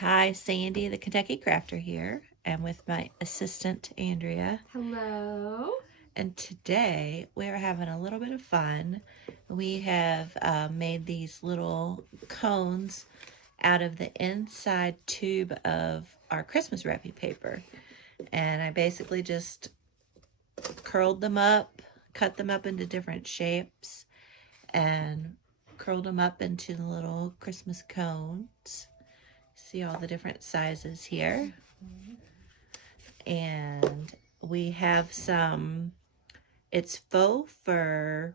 Hi, Sandy, the Kentucky Crafter here, and with my assistant, Andrea. Hello. And today we are having a little bit of fun. We have made these little cones out of the inside tube of our Christmas wrapping paper. And I basically just curled them up, cut them up into different shapes, and curled them up into the little Christmas cones. See all the different sizes here. And we have some, it's faux fur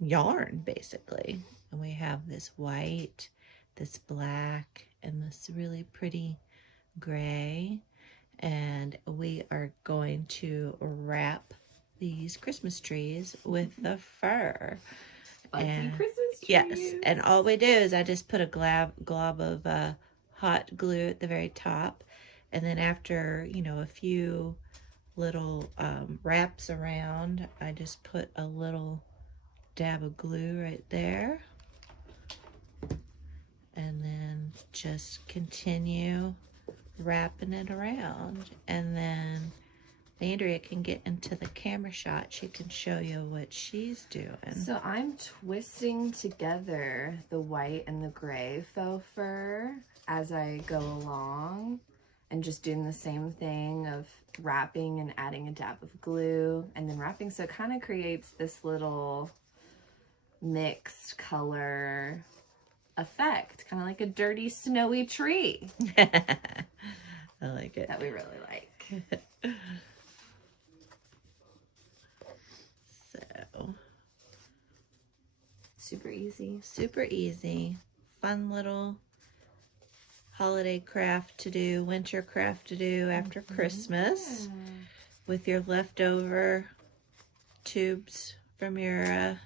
yarn basically. And we have this white, this black, and this really pretty gray. And we are going to wrap these Christmas trees with the fur. Fuzzy And Christmas yes, trees. and all we do is I just put a glob of hot glue at the very top, and then after a few little wraps around, I just put a little dab of glue right there, and then just continue wrapping it around, and then Andrea can get into the camera shot. She can show you what she's doing. So I'm twisting together the white and the gray faux fur as I go along and just doing the same thing of wrapping and adding a dab of glue and then wrapping, so it kind of creates this little mixed color effect, kind of like a dirty snowy tree. I like it. That we really like. So Super easy. super easy, fun little holiday craft to do, winter craft to do after Christmas with your leftover tubes from your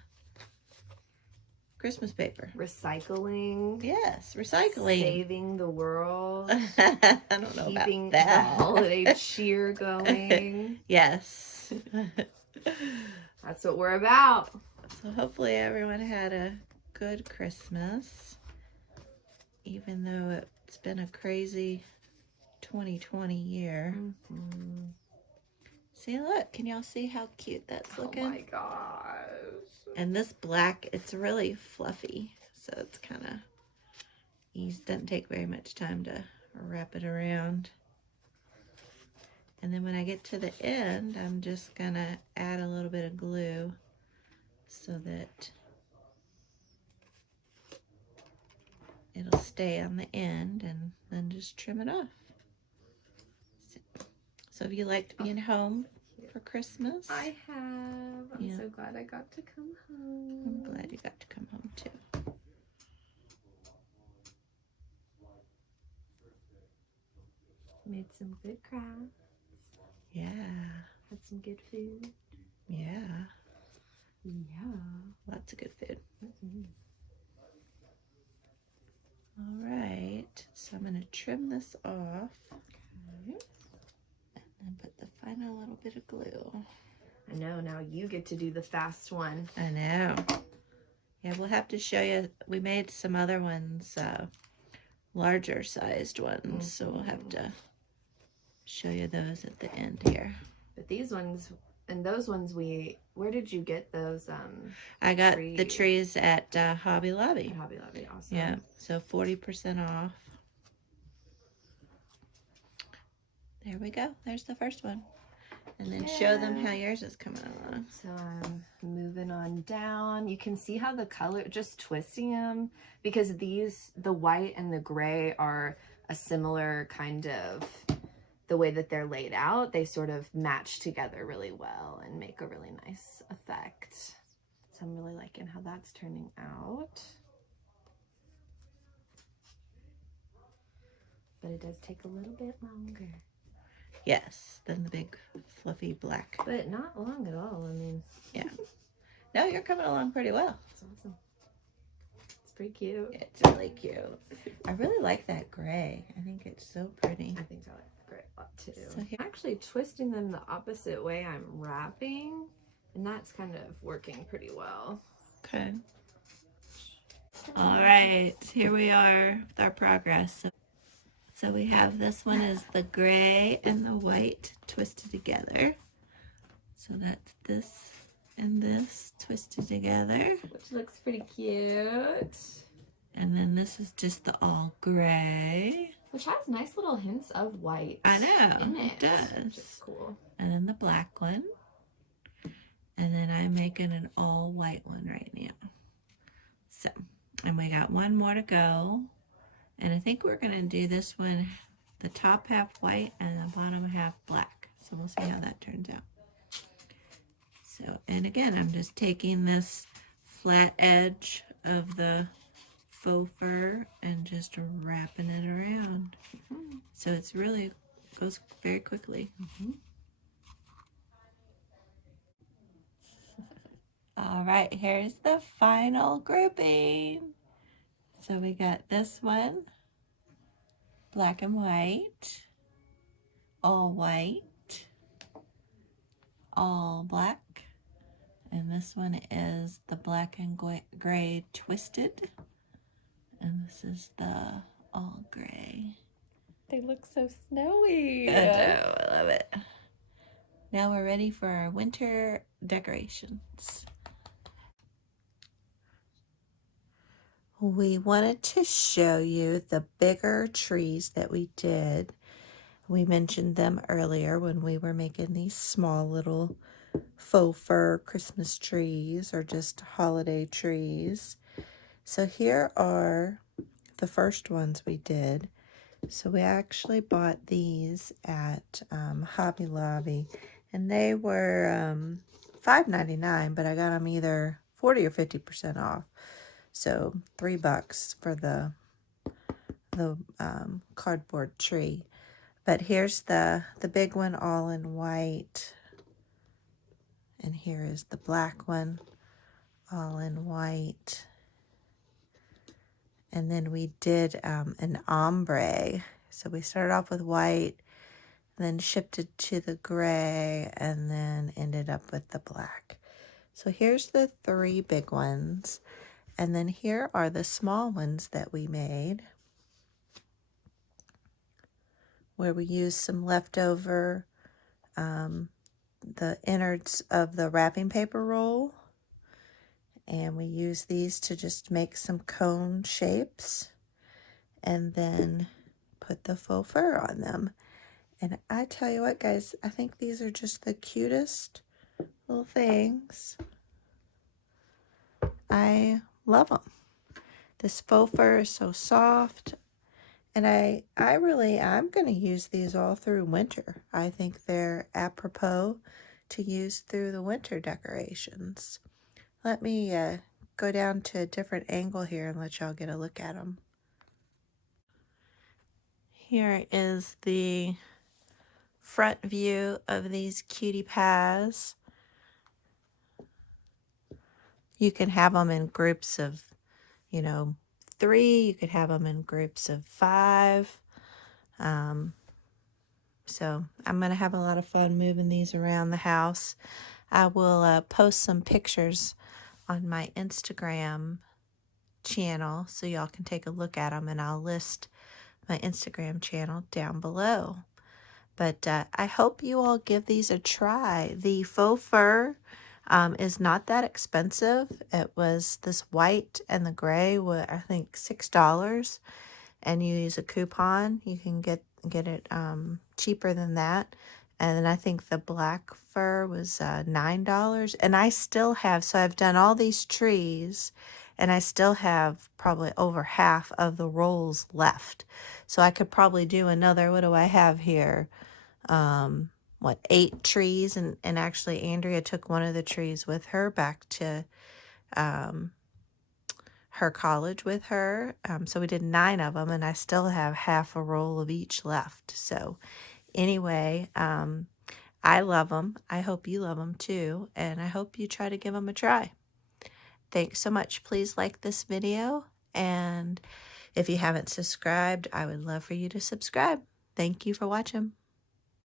Christmas paper. Recycling. Yes, recycling. Saving the world. I don't know Keeping about that. the holiday cheer going. Yes. That's what we're about. So hopefully everyone had a good Christmas, even though it's been a crazy 2020 year. Mm-hmm. See, look, can y'all see how cute that's looking? Oh my gosh. And this black, it's really fluffy, so it's kind of easy. Doesn't take very much time to wrap it around. And then when I get to the end, I'm just gonna add a little bit of glue so that it'll stay on the end, and then just trim it off. So if you liked being home for Christmas, I have. I'm so glad I got to come home. I'm glad you got to come home too. Made some good crafts. Yeah. Had some good food. Yeah. Yeah. Lots of good food. Mm-hmm. All right. So I'm going to trim this off. Okay. And then put the final little bit of glue. I know. Now you get to do the fast one. I know. Yeah, we'll have to show you. We made some other ones, larger sized ones. So we'll have to show you those at the end here. But these ones and those ones, where did you get those? I got the trees at Hobby Lobby. At Hobby Lobby, awesome. Yeah, so 40% off. There we go. There's the first one. And then show them how yours is coming along. So I'm moving on down. You can see how the color, just twisting them, because the white and the gray are a similar kind of, the way that they're laid out, they sort of match together really well and make a really nice effect. So I'm really liking how that's turning out. But it does take a little bit longer. Yes, than the big fluffy black. But not long at all, I mean. Yeah. No, you're coming along pretty well. It's awesome. It's pretty cute. It's really cute. I really like that gray. I think it's so pretty. I think I like the gray a lot too. So here, actually twisting them the opposite way I'm wrapping, and that's kind of working pretty well. okay. All right, here we are with our progress. So we have this one is the gray and the white twisted together. So that's this and this twisted together. Which looks pretty cute. And then this is just the all gray. Which has nice little hints of white. I know, in it. it does. Which is cool. And then the black one. And then I'm making an all white one right now. So, and we got one more to go. And I think we're gonna do this one, the top half white and the bottom half black. So we'll see how that turns out. So, and again, I'm just taking this flat edge of the faux fur and just wrapping it around. So it's really goes very quickly. All right, here's the final grouping. So we got this one, black and white, all white, all black, and this one is the black and gray twisted, and this is the all gray. They look so snowy. I know, I love it. Now we're ready for our winter decorations. We wanted to show you the bigger trees that we did. We mentioned them earlier when we were making these small little faux fur Christmas trees or just holiday trees. So here are the first ones we did. So we actually bought these at Hobby Lobby, and they were $5.99, but I got them either 40 or 50% off. So $3 for the cardboard tree. But here's the big one all in white. And here is the black one all in white. And then we did an ombre. So we started off with white, then shifted to the gray, and then ended up with the black. So here's the 3 big ones. And then here are the small ones that we made, where we used some leftover, the innards of the wrapping paper roll. And we use these to just make some cone shapes and then put the faux fur on them. And I tell you what, guys, I think these are just the cutest little things. I love them. This faux fur is so soft. And I'm going to use these all through winter. I think they're apropos to use through the winter decorations. Let me go down to a different angle here and let y'all get a look at them. Here is the front view of these cutie pies. You can have them in groups of, 3. You could have them in groups of 5. So I'm going to have a lot of fun moving these around the house. I will post some pictures on my Instagram channel so y'all can take a look at them, and I'll list my Instagram channel down below. But I hope you all give these a try. The faux fur is not that expensive. It was this white and the gray were, I think, $6, and you use a coupon, you can get it cheaper than that. And then I think the black fur was $9. And I still have, so I've done all these trees, and I still have probably over half of the rolls left. So I could probably do another, what do I have here? 8 trees. And actually Andrea took one of the trees with her back to her college with her. So we did 9 of them, and I still have half a roll of each left. So anyway, I love them. I hope you love them too, and I hope you try to give them a try. Thanks so much. Please like this video, and if you haven't subscribed, I would love for you to subscribe. Thank you for watching.